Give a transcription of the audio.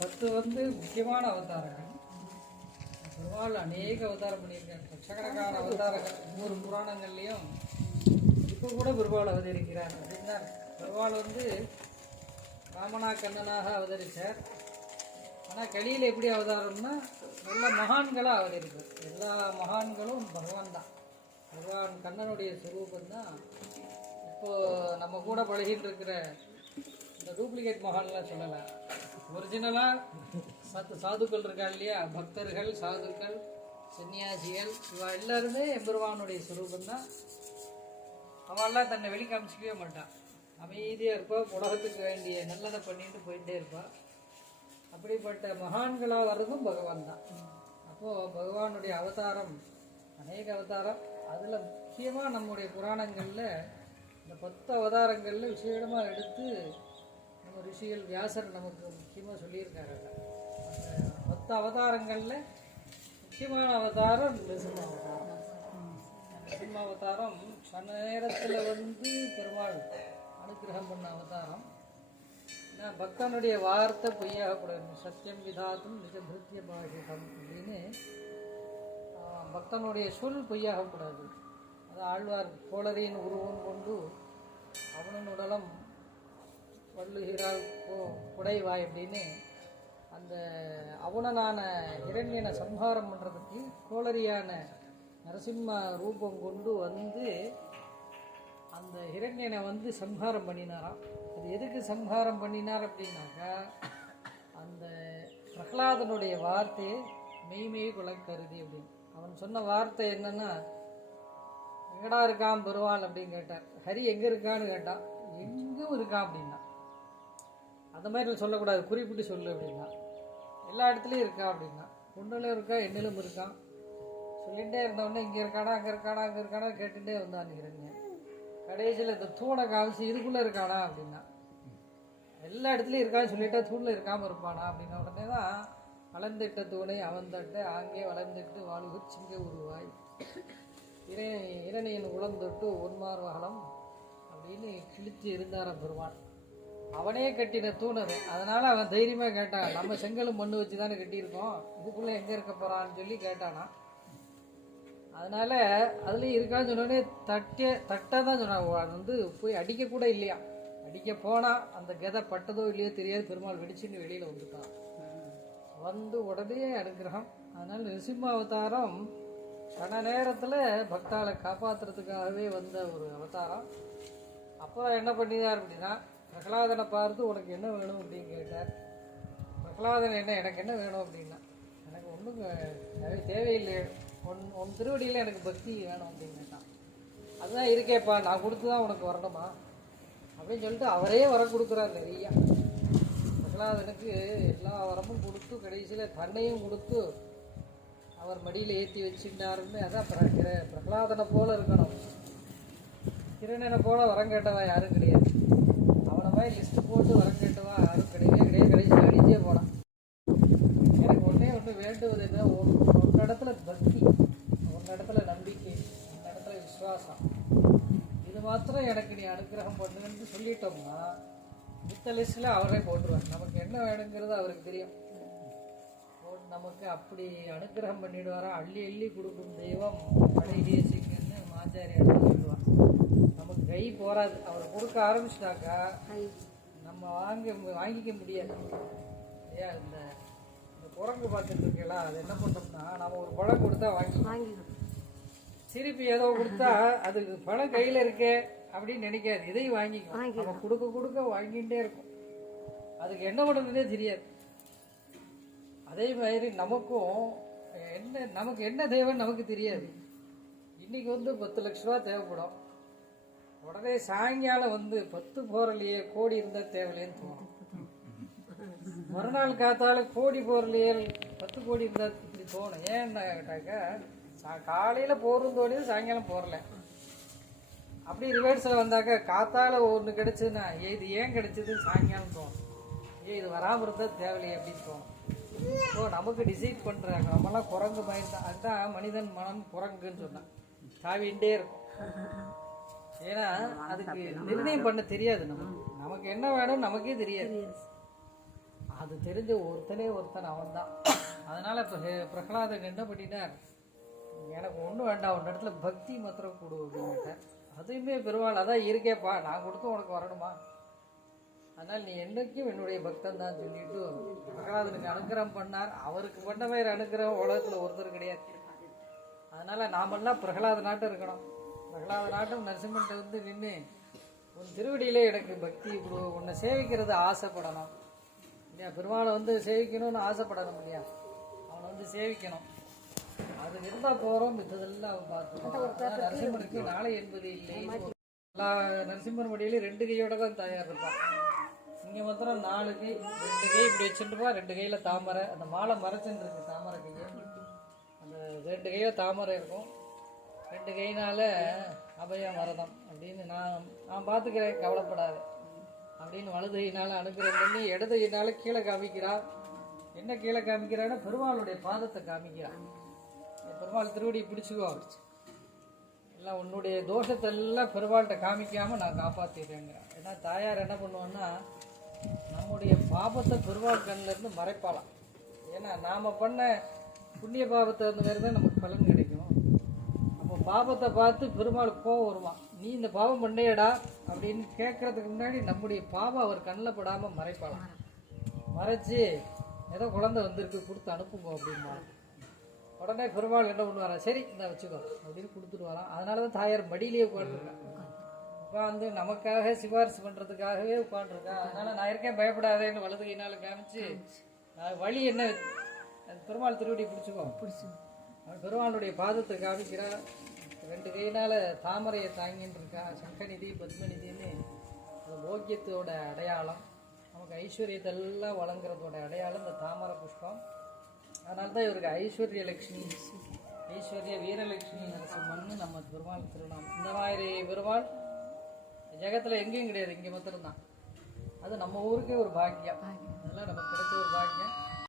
பத்து வந்து முக்கியமான அவதாரங்கள். பெருமாள் அநேக அவதாரம் பண்ணியிருக்காரு. லட்சக்கணக்கான அவதாரங்கள் ஒவ்வொரு புராணங்கள்லையும் இப்போ கூட பெருமாள் அவதரிக்கிறார். அப்படின்னா பெருமாள் வந்து ராமனா கண்ணனாக அவதரித்தார் ஆனால் கலியில் எப்படி அவதாரம்னா நல்ல மகான்களாக அவதரிப்பார். எல்லா மகான்களும் பகவான் தான். பகவான் கண்ணனுடைய சுரூபந்தான் இப்போது நம்ம கூட பழகிட்டு இருக்கிற இந்த டூப்ளிகேட் மகான்லாம் சொல்லலை ஒரிஜினலாக சத்து சாதுக்கள் இருக்கா இல்லையா? பக்தர்கள் சாதுக்கள் சன்னியாசிகள் இவ எல்லாருமே எம்பெருமானுடைய சுரூபம் தான் அவெல்லாம் தன்னை வெளி காமிச்சிக்கவே மாட்டான். அமைதியாக இருப்பா உலகத்துக்கு வேண்டிய நல்லதை பண்ணிட்டு போயிட்டே இருப்பா. அப்படிப்பட்ட மகான்களாக வர்றதும் பகவான் தான் அப்போது பகவானுடைய அவதாரம் அநேக அவதாரம். அதில் முக்கியமாக நம்முடைய புராணங்களில் இந்த பத்து அவதாரங்களில் விசேடமாக எடுத்து நம்ம ரிஷிகள் வியாசர் நமக்கு முக்கியமாக சொல்லியிருக்காரு அதை. அந்த பத்து அவதாரங்களில் முக்கியமான அவதாரம் நிருசிம்ம அவதாரம். நிருசிம்ம அவதாரம் சன நேரத்தில் வந்து பெருமாள் அனுகிரகம் பண்ண அவதாரம். ஏன்னா பக்தனுடைய வார்த்தை பொய்யாகக்கூடாது. சத்தியம் விதாத்தும் நிஜ பிருத்திய பாஷிகம் அப்படின்னு பக்தனுடைய சொல் பொய்யாகக்கூடாது. அது ஆழ்வார் கோளரியின் உருவம் கொண்டு அவனின் உடலம் வள்ளுகிறாள் கொ- குடைவாய் அப்படின்னு அந்த அவனனான இரண்யனை சம்ஹாரம் பண்ணுறதுக்கு கோளரியான நரசிம்ம ரூபம் கொண்டு வந்து அந்த ஹிரண்யனை வந்து சம்ஹாரம் பண்ணினாராம். அது எதுக்கு சம்ஹாரம் பண்ணினார் அப்படின்னாக்கா அந்த பிரகலாதனுடைய வார்த்தையை மெய்மெய் குலக்கருதி அப்படின்னு. அவன் சொன்ன வார்த்தை என்னன்னா எங்கடா இருக்கான் பெருவாள் அப்படின்னு கேட்டார். ஹரி எங்கே இருக்கான்னு கேட்டான். எங்கும் இருக்கான் அப்படின்னா அந்த மாதிரி சொல்லக்கூடாது. குறிப்பிட்டு சொல்லு அப்படின்னா. எல்லா இடத்துலையும் இருக்கா அப்படின்னா. பொண்ணுல இருக்கா எண்ணிலும் இருக்கான் சொல்லிகிட்டே இருந்தவொடனே இங்கே இருக்கானா அங்கே இருக்கானா அங்கே இருக்கானா கேட்டுகிட்டே வந்தான் இரண்யன் கடைசியில் இந்த தூணை காமிச்சு இதுக்குள்ளே இருக்கானா அப்படின்னா. எல்லா இடத்துலையும் இருக்கான்னு சொல்லிட்டா தூணில் இருக்காமல் இருப்பானா அப்படின்ன உடனே தான் வளர்ந்திட்ட தூணை அவன் தட்ட ஆங்கே வளர்ந்துட்டு வாழ்வு சிங்க உருவாய். இறை இரணியின் உளந்தொட்டு ஒன்மார் வகலம் அப்படின்னு கிழித்து இருந்தாராம் பெருமான். அவனே கட்டின தூண் அது. அதனால அவன் தைரியமாக கேட்டான் நம்ம செங்கலும் மண்ணு வச்சு தானே கட்டியிருக்கோம் இதுக்குள்ள எங்கே இருக்க போகிறான்னு சொல்லி கேட்டானா. அதனால அதுலேயும் இருக்கான்னு சொன்னோடனே தட்டே தட்டாக தான் சொன்னான் அது வந்து போய் அடிக்க கூட இல்லையா? அடிக்க போனால் அந்த கதை பட்டதோ இல்லையோ தெரியாது. பெருமாள் வெடிச்சுன்னு வெளியில் வந்துட்டான். வந்து உடனே அனுகிரகம். அதனால் நிருசிம்ம அவதாரம் கன நேரத்தில் பக்தாளை காப்பாத்துறதுக்காகவே வந்த ஒரு அவதாரம். அப்போ என்ன பண்ணினார் அப்படின்னா பிரகலாதனை பார்த்து உனக்கு என்ன வேணும் அப்படின்னு கேட்டார். பிரகலாதன் என்ன எனக்கு என்ன வேணும் அப்படின்னா எனக்கு ஒன்றும் தேவையில்லை. ஒன் உன் திருவடியில் எனக்கு பக்தி வேணும் அப்படின்னு கேட்டான். அதுதான் இருக்கேப்பா நான் கொடுத்து தான் உனக்கு வரணுமா? அப்படின்னு சொல்லிட்டு அவரே வர கொடுக்குறார் நிறையா. பிரகலாதனுக்கு எல்லா வரமும் கொடுத்து கடைசியில் தன்னையும் கொடுத்து அவர் மடியில் ஏற்றி வச்சுட்டாருன்னு அதான் பிர- பிரகலாதனை போல இருக்கணும். கிரணனை போல வரம் கேட்டவன் யாரும் கிடையாது. அவனை லிஸ்ட்டு போட்டு வரம் கேட்டவா யாரும் கிடையவே கிடையாது கடைசியில் அடிச்சே போனான் எனக்கு ஒன்றே ஒன்று வேண்டுவது என்ன? ஒரு இடத்துல பக்தி ஒரு இடத்துல நம்பிக்கை உன் இடத்துல விசுவாசம். இது மாத்திரம் எனக்கு நீ அனுகிரகம் பண்ணுன்னு சொல்லிட்டோம்னா மித்த லிஸ்ட்டில் அவரே போட்டுருவார். நமக்கு என்ன வேணுங்கிறது அவருக்கு தெரியும். நமக்கு அப்படி அனுகிரகம் பண்ணிடுவாரா? அள்ளி அள்ளி கொடுக்கும் தெய்வம் அழகிய சிங்கன்னு ஆச்சாரியார் சொல்லுவார். நமக்கு கை போகாது அவர் கொடுக்க ஆரம்பிச்சிட்டாக்கா நம்ம வாங்க வாங்கிக்க முடியாது. இல்லையா இந்த இந்த குரங்கு பார்த்துட்டு இருக்கீங்களா? அது என்ன பண்ணோம்னா நம்ம ஒரு பழம் கொடுத்தா வாங்கி வாங்கிடும் திருப்பி ஏதோ கொடுத்தா அதுக்கு பணம் கையில இருக்கே அப்படின்னு நினைக்காது. இதையும் வாங்கிக்கும் நம்ம கொடுக்க கொடுக்க வாங்கிட்டே இருக்கும். அதுக்கு என்ன பண்ணுறதுனே தெரியாது. அதே மாதிரி நமக்கும் என்ன நமக்கு என்ன தேவைன்னு நமக்கு தெரியாது. இன்னைக்கு வந்து பத்து லட்ச ரூபா தேவைப்படும். உடனே சாயங்காலம் வந்து பத்து போறலையே கோடி இருந்தா தேவையில்லைன்னு தோணும். மறுநாள் காத்தால கோடி போறலையே பத்து கோடி இருந்தா இப்படி தோணும். ஏன்னா கேட்டாக்கா சா- காலையில போறது தோணியது சாயங்காலம் போறல அப்படி ரிவர்ஸில் வந்தாக்கா காத்தால ஒன்று கிடைச்சதுன்னா ஏ இது ஏன் கிடைச்சது? சாயங்காலம் தோணும். ஏ இது வராமல் இருந்தால் தேவையில்லை அப்படின்னு தோணும். ஸோ நமக்கு டிசைட் பண்ணுறாங்க நம்மலாம் குரங்கு மாதிரி தான். அதுதான் மனிதன் மனம் குரங்குன்னு சொன்னான். தாவிண்டே இருக்கும். ஏன்னா அதுக்கு நிர்ணயம் பண்ண தெரியாது நமக்கு நமக்கு என்ன வேணும் நமக்கே தெரியாது. அது தெரிஞ்ச ஒருத்தனே ஒருத்தன் அவன்தான். அதனால் இப்போ பிரகலாதன் என்ன பண்ணினார் எனக்கு ஒன்றும் வேண்டாம் ஒரு இடத்துல பக்தி மாத்திரம் கொடு அப்படின்னுட்டேன் அதையுமே பெருமாள் அதான் இருக்கேப்பா நான் கொடுத்து உனக்கு வரணுமா? அதனால் நீ என்னைக்கும் என்னுடைய பக்தன் தான் சொல்லிட்டு பிரகலாதனுக்கு அனுக்கிரகம் பண்ணார். அவருக்கு பண்ண மாதிரி அனுக்கிரகம் உலகத்தில் ஒருத்தர் கிடையாது. அதனால் நாமெல்லாம் பிரகலாத நாட்டம் இருக்கணும். பிரகலாத நாட்டம் நரசிம்மன்ட்ட வந்து நின்று உன் திருவடியிலே எனக்கு பக்தி கொடு உன்னை சேவிக்கிறது ஆசைப்படணும். இல்லையா? பெருமாளை வந்து சேவிக்கணும்னு ஆசைப்படணும் இல்லையா? அவனை வந்து சேவிக்கணும். அது இருந்தால் போகிறோம் மித்ததெல்லாம் அவன் பார்த்துக்கணும் நரசிம்மனுக்கு நாளை என்பது இல்லை. எல்லா நரசிம்மன் வடியிலும் ரெண்டு கையோட தான் தயார் இருப்பான். இங்கே மாத்திரம் நாலு கை ரெண்டு கை இப்படி வச்சுட்டுப்பா ரெண்டு கையில் தாமரை அந்த மாலை மறைச்சுன்னு இருக்கு தாமரை கையை. அந்த ரெண்டு கையோ தாமரை இருக்கும். ரெண்டு கையினால் அபயம் வரதம் அப்படின்னு நான் நான் பார்த்துக்கிறேன் கவலைப்படாத. அப்படின்னு வலது கையினால அனுக்கிறேன் பண்ணி இடது கையினால கீழே காமிக்கிறா. என்ன கீழே காமிக்கிறான்னா பெருமாளுடைய பாதத்தை காமிக்கிறான் பெருமாள் திருவடி பிடிச்சுக்கோ எல்லாம் உன்னுடைய தோஷத்தை எல்லாம் பெருமாள்கிட்ட காமிக்காம நான் காப்பாத்திடுறேங்கிறேன். ஏன்னா தாயார் என்ன பண்ணுவோன்னா நம்முடைய பாபத்தை பெருமாள் கண்ணுல இருந்து மறைப்பாளாம். ஏன்னா நாம பண்ண புண்ணிய பாபத்தை அந்த மாதிரி தான் நமக்கு பலன் பாபத்தை பார்த்து பெருமாள் கோவம் வருவான் நீ இந்த பாவம் பண்ணேடா அப்படின்னு கேட்கறதுக்கு முன்னாடி நம்முடைய பாவம் அவர் கண்ணில் படாம மறைப்பாளாம். மறைச்சு ஏதோ குழந்தை வந்திருக்கு கொடுத்து அனுப்புங்க அப்படின்பா உடனே பெருமாள் என்ன பண்ணுவாரா? சரி இந்த வச்சுக்கோ அப்படின்னு கொடுத்துட்டு வரான். அதனால தான் தாயார் மடியிலேயே உட்காந்துருக்கான் உட்காந்து நமக்காக சிபாரிசு பண்ணுறதுக்காகவே உட்காந்துருக்கா அதனால நான் இருக்கேன் பயப்படாதேன்னு வலது கையினால காமிச்சு நான் வழி என்ன? பெருமாள் திருவடி பிடிச்சுக்கோ. பிடிச்சு அவன் பெருமாளுடைய பாதத்தை காமிக்கிறா. ரெண்டு கையினால தாமரையை தாங்கின்னு இருக்கா சங்கநிதி பத்மநிதின்னு அது போக்கியத்தோட அடையாளம். நமக்கு ஐஸ்வர்யத்தெல்லாம் வழங்குறதோட அடையாளம் இந்த தாமரை புஷ்பம். அதனால தான் இவருக்கு ஐஸ்வர்ய லட்சுமி ஐஸ்வர்ய வீரலட்சுமி நரசிம்மன் நம்ம பெருமாள் திருநாமம். இந்த மாதிரி பெருமாள் ஜெகத்தில் எங்கேயும் கிடையாது இங்கே மாத்திரம்தான். அது நம்ம ஊருக்கே ஒரு பாக்கியம். அதெல்லாம் நமக்கு கிடைச்ச ஒரு பாக்கியம்.